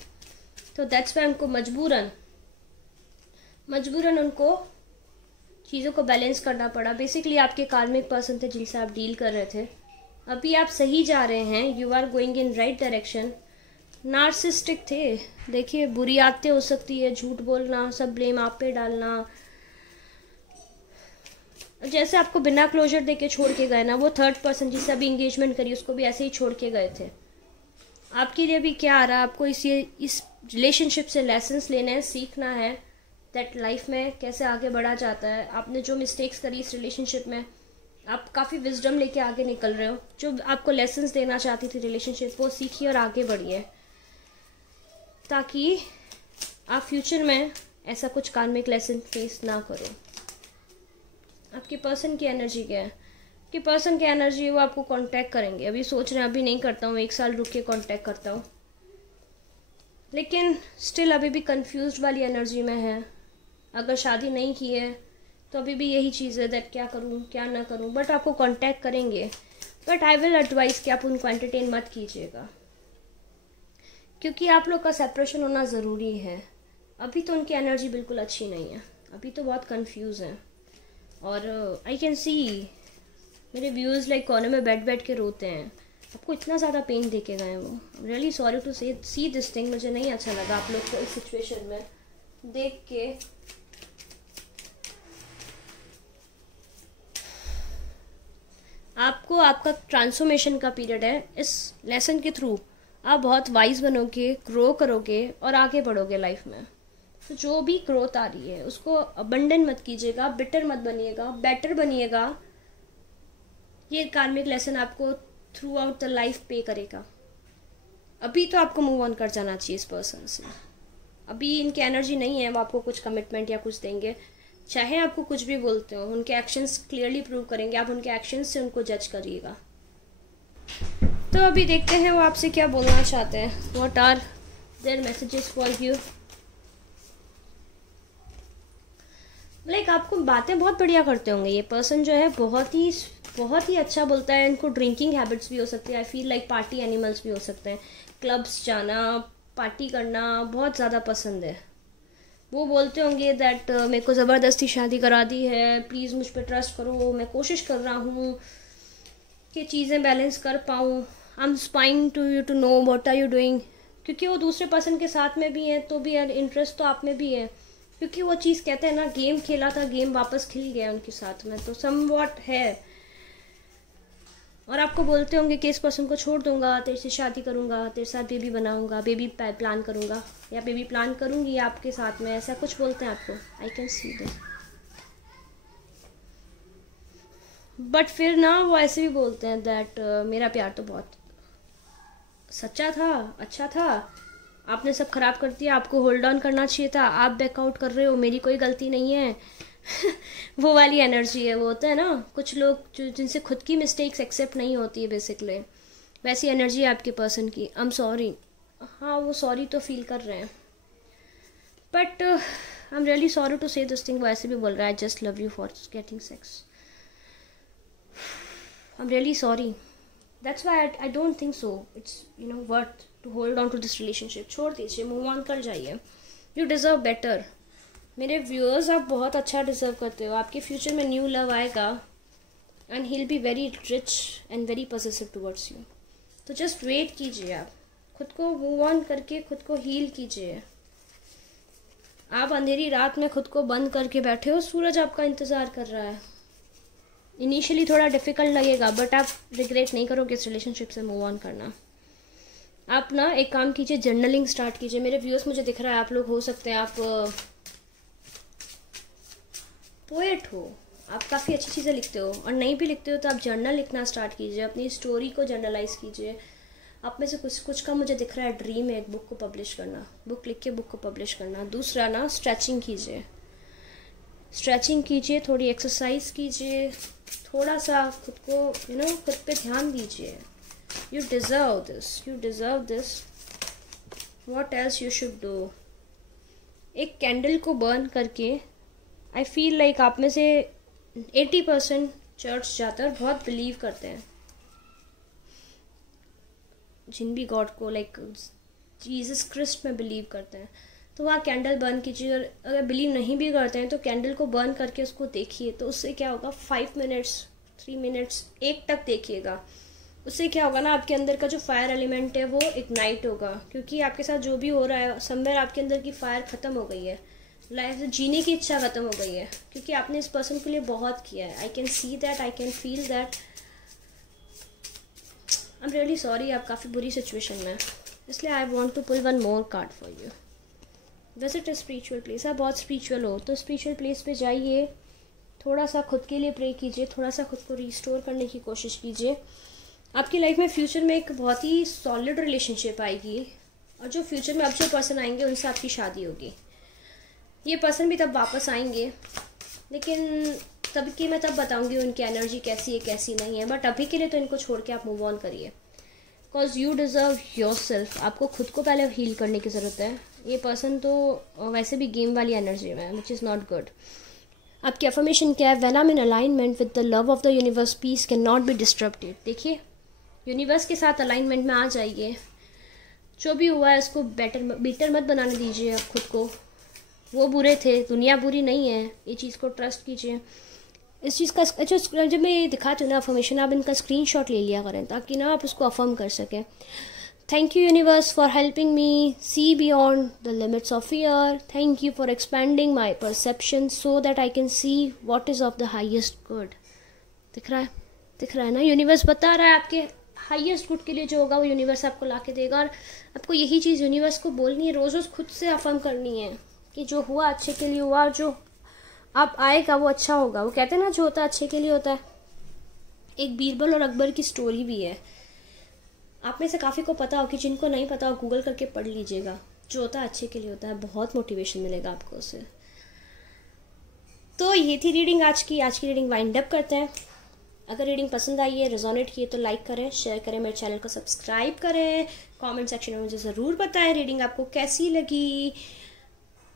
तो दैट्स वाई उनको मजबूरन उनको चीज़ों को बैलेंस करना पड़ा। बेसिकली आपके कार्मिक पर्सन थे जिनसे आप डील कर रहे थे। अभी आप सही जा रहे हैं, you are going in right direction. Narcissistic थे, देखिए बुरी आदतें हो सकती है, झूठ बोलना, सब ब्लेम आप पे डालना। जैसे आपको बिना क्लोजर देके छोड़ के गए ना, वो थर्ड पर्सन जिससे अभी इंगेजमेंट करी उसको भी ऐसे ही छोड़ के गए थे। आपके लिए भी क्या आ रहा है, आपको इस रिलेशनशिप से लेसन्स लेने हैं, सीखना है दैट लाइफ में कैसे आगे बढ़ा जाता है। आपने जो मिस्टेक्स करी इस रिलेशनशिप में, आप काफ़ी विजडम लेके आगे निकल रहे हो। जो आपको लेसन्स देना चाहती थी रिलेशनशिप, वो सीखिए और आगे बढ़िए, ताकि आप फ्यूचर में ऐसा कुछ कार्मिक लेसन फेस ना करो। आपके पर्सन की एनर्जी क्या है? आपके पर्सन की एनर्जी वो आपको कांटेक्ट करेंगे। अभी सोच रहे हैं अभी नहीं करता हूँ, 1 साल रुक के कांटेक्ट करता हूँ, लेकिन स्टिल अभी भी कंफ्यूज्ड वाली एनर्जी में है। अगर शादी नहीं की है तो अभी भी यही चीज़ है दैट क्या करूँ क्या ना करूँ, बट आपको कांटेक्ट करेंगे। बट आई विल एडवाइस कि आप उनको एंटरटेन मत कीजिएगा, क्योंकि आप लोग का सेपरेशन होना ज़रूरी है। अभी तो उनकी एनर्जी बिल्कुल अच्छी नहीं है, अभी तो बहुत कंफ्यूज है। और आई कैन सी मेरे व्यूज़ लाइक कॉर्नर में बैठ के रोते हैं। आपको इतना ज़्यादा पेन दे के गए वो। Really sorry to see this thing. मुझे नहीं अच्छा लगा आप लोग को इस सिचुएशन में देख के। आपको आपका ट्रांसफॉर्मेशन का पीरियड है। इस लेसन के थ्रू आप बहुत वाइज बनोगे, ग्रो करोगे और आगे बढ़ोगे लाइफ में। तो जो भी ग्रोथ आ रही है उसको अबंडन मत कीजिएगा, बिटर मत बनिएगा, बेटर बनिएगा। ये कार्मिक लेसन आपको थ्रू आउट द लाइफ पे करेगा। अभी तो आपको मूव ऑन कर जाना चाहिए इस पर्सन से। अभी इनकी एनर्जी नहीं है वो आपको कुछ कमिटमेंट या कुछ देंगे। चाहे आपको कुछ भी बोलते हो, उनके एक्शंस क्लियरली प्रूव करेंगे। आप उनके एक्शंस से उनको जज करिएगा। तो अभी देखते हैं वो आपसे क्या बोलना चाहते हैं। What are their messages for you. Like आपको बातें बहुत बढ़िया करते होंगे। ये पर्सन जो है बहुत ही अच्छा बोलता है। इनको ड्रिंकिंग हैबिट्स भी हो सकती है। I feel like party animals भी हो सकते हैं। क्लब्स जाना, पार्टी करना बहुत ज़्यादा पसंद है। वो बोलते होंगे दैट मेरे को ज़बरदस्ती शादी करा दी है, प्लीज़ मुझ पर ट्रस्ट करो, मैं कोशिश कर रहा हूँ कि चीज़ें बैलेंस कर पाऊँ। I am spying to you to know what are you doing. क्योंकि वो दूसरे पर्सन के साथ में भी हैं तो भी इंटरेस्ट तो आप में भी है। क्योंकि वो चीज़ कहते हैं ना, गेम खेला था, गेम वापस खिल गया उनके साथ में, तो सम वॉट है। और आपको बोलते होंगे कि इस पर्सन को छोड़ दूंगा, तेरे से शादी करूंगा, तेरे साथ बेबी बनाऊंगा, बेबी प्लान करूंगा या बेबी प्लान करूंगी आपके साथ में, ऐसा कुछ बोलते हैं आपको। आई कैन सी दिस। बट फिर ना वो ऐसे भी बोलते हैं दैट मेरा प्यार तो बहुत सच्चा था, अच्छा था, आपने सब खराब कर दिया, आपको होल्ड ऑन करना चाहिए था, आप बैकआउट कर रहे हो, मेरी कोई गलती नहीं है। वो वाली एनर्जी है। वो होता है ना कुछ लोग जो जिनसे खुद की मिस्टेक्स एक्सेप्ट नहीं होती है बेसिकली, वैसी एनर्जी है आपके पर्सन की। I am sorry. हाँ वो सॉरी तो फील कर रहे हैं, but I am really sorry to say this thing. वो ऐसे भी बोल रहा है, I just love you for getting sex. I am really sorry. That's why I don't think so it's worth to hold on to this relationship. छोड़ दीजिए, move on कर जाइए। You deserve better. मेरे व्यूअर्स, आप बहुत अच्छा deserve करते हो। आपके फ्यूचर में न्यू लव आएगा and he will be very rich and very positive towards you. तो जस्ट वेट कीजिए। आप खुद को मूव ऑन करके खुद को हील कीजिए। आप अंधेरी रात में खुद को बंद करके बैठे हो, सूरज आपका इंतज़ार कर रहा है। इनिशियली थोड़ा डिफ़िकल्ट लगेगा, बट आप रिग्रेट नहीं करोगे इस रिलेशनशिप से मूव ऑन करना। आप ना एक काम कीजिए, जर्नलिंग स्टार्ट कीजिए। मेरे व्यूअर्स, मुझे दिख रहा है आप लोग हो सकते हैं आप पोएट हो, आप काफ़ी अच्छी चीज़ें लिखते हो, और नहीं भी लिखते हो तो आप जर्नल लिखना स्टार्ट कीजिए। अपनी स्टोरी को जर्नलाइज कीजिए। आप में से कुछ का मुझे दिख रहा है ड्रीम है एक बुक को पब्लिश करना, बुक लिख के बुक को पब्लिश करना। दूसरा ना, स्ट्रेचिंग कीजिए। स्ट्रेचिंग कीजिए, थोड़ी एक्सरसाइज कीजिए, थोड़ा सा खुद को खुद पे ध्यान दीजिए। You deserve this, you deserve this. What else you should do. एक कैंडल को बर्न करके, आई फील लाइक आप में से 80% चर्च जाते हैं और बहुत बिलीव करते हैं जिन भी गॉड को, लाइक जीसस क्रिस्ट में बिलीव करते हैं, तो वहाँ कैंडल बर्न कीजिए। और अगर बिलीव नहीं भी करते हैं तो कैंडल को बर्न करके उसको देखिए, तो उससे क्या होगा, 5 मिनट्स 3 मिनट्स 1 तक देखिएगा। उससे क्या होगा ना, आपके अंदर का जो फायर एलिमेंट है वो इग्नाइट होगा, क्योंकि आपके साथ जो भी हो रहा है समवेयर आपके अंदर की फायर ख़त्म हो गई है, लाइफ जीने की इच्छा ख़त्म हो गई है, क्योंकि आपने इस पर्सन के लिए बहुत किया है। I can see that, I can feel that. I am really sorry, आप काफ़ी बुरी सिचुएशन में, इसलिए I want to pull one more card for you. Visit a spiritual place. आप बहुत स्पिरिचुअल हो तो स्पिरिचुअल प्लेस पे जाइए, थोड़ा सा खुद के लिए प्रे कीजिए, थोड़ा सा खुद को रिस्टोर करने की कोशिश कीजिए। आपकी लाइफ में फ्यूचर में एक बहुत ही सॉलिड रिलेशनशिप आएगी, और जो फ्यूचर में अब जो पर्सन आएंगे उनसे आपकी शादी होगी। ये पर्सन भी तब वापस आएंगे, लेकिन तब की मैं तब बताऊंगी उनकी एनर्जी कैसी है कैसी नहीं है, बट अभी के लिए तो इनको छोड़ के आप मूव ऑन करिए, because you deserve your self. आपको खुद को पहले हील करने की ज़रूरत है। ये पर्सन तो वैसे भी गेम वाली एनर्जी में है, विच इज़ नॉट गुड। आपकी अफर्मेशन क्या है, when I am in alignment with the love of the universe, peace can not be disrupted. देखिए, यूनिवर्स के साथ अलाइनमेंट में आ जाइए। जो भी हुआ है उसको बेटर मत बनाने दीजिए आप खुद को। वो बुरे थे, दुनिया बुरी नहीं है, ये चीज़ को ट्रस्ट कीजिए। इस चीज़ का अच्छा, जब मैं ये दिखाती हूँ ना अफर्मेशन, आप इनका स्क्रीनशॉट ले लिया करें ताकि ना आप उसको अफर्म कर सकें। Thank you universe for helping me see beyond the limits of fear. Thank you for expanding my perception so that I can see what is of the highest good. दिख रहा है, दिख रहा है ना, यूनिवर्स बता रहा है आपके हाईएस्ट गुड के लिए जो होगा वो यूनिवर्स आपको ला के देगा। और आपको यही चीज़ यूनिवर्स को बोलनी है, रोज़ रोज़ खुद से अफर्म करनी है कि जो हुआ अच्छे के लिए हुआ, और जो अब आएगा वो अच्छा होगा। वो कहते हैं ना, जो होता है अच्छे के लिए होता है। एक बीरबल और अकबर की स्टोरी भी है, आप में से काफ़ी को पता हो, कि जिनको नहीं पता हो गूगल करके पढ़ लीजिएगा। जो होता है अच्छे के लिए होता है, बहुत मोटिवेशन मिलेगा आपको उससे। तो ये थी रीडिंग आज की रीडिंग वाइंड अप करते हैं। अगर रीडिंग पसंद आई है, रेजोनेट किए, तो लाइक करें, शेयर करें, मेरे चैनल को सब्सक्राइब करें, कमेंट सेक्शन में मुझे ज़रूर बताएं रीडिंग आपको कैसी लगी।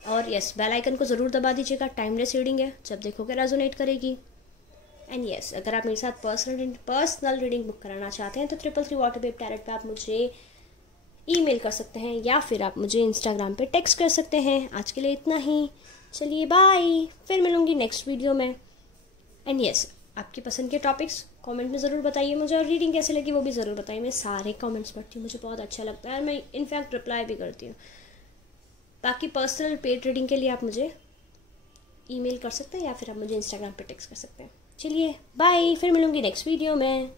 और यस, बेल आइकन को ज़रूर दबा दीजिएगा, टाइमलेस रीडिंग है, जब देखोगे रेजोनेट करेगी। एंड यस, अगर आप मेरे साथ पर्सनल रीडिंग बुक कराना चाहते हैं तो 333 वाटरबेब टैरेट पे आप मुझे ईमेल कर सकते हैं, या फिर आप मुझे इंस्टाग्राम पे टेक्स्ट कर सकते हैं। आज के लिए इतना ही, चलिए बाय, फिर मिलूंगी नेक्स्ट वीडियो में। एंड यस, आपकी पसंद के टॉपिक्स कमेंट में ज़रूर बताइए मुझे, और रीडिंग कैसे लगी वो भी ज़रूर बताइए। मैं सारे कमेंट्स पढ़ती हूँ, मुझे बहुत अच्छा लगता है, और मैं इनफैक्ट रिप्लाई भी करती हूँ। बाकी पर्सनल पेड रीडिंग के लिए आप मुझे ईमेल कर सकते हैं, या फिर आप मुझे इंस्टाग्राम पे टेक्स्ट कर सकते हैं। चलिए बाय, फिर मिलूंगी नेक्स्ट वीडियो में।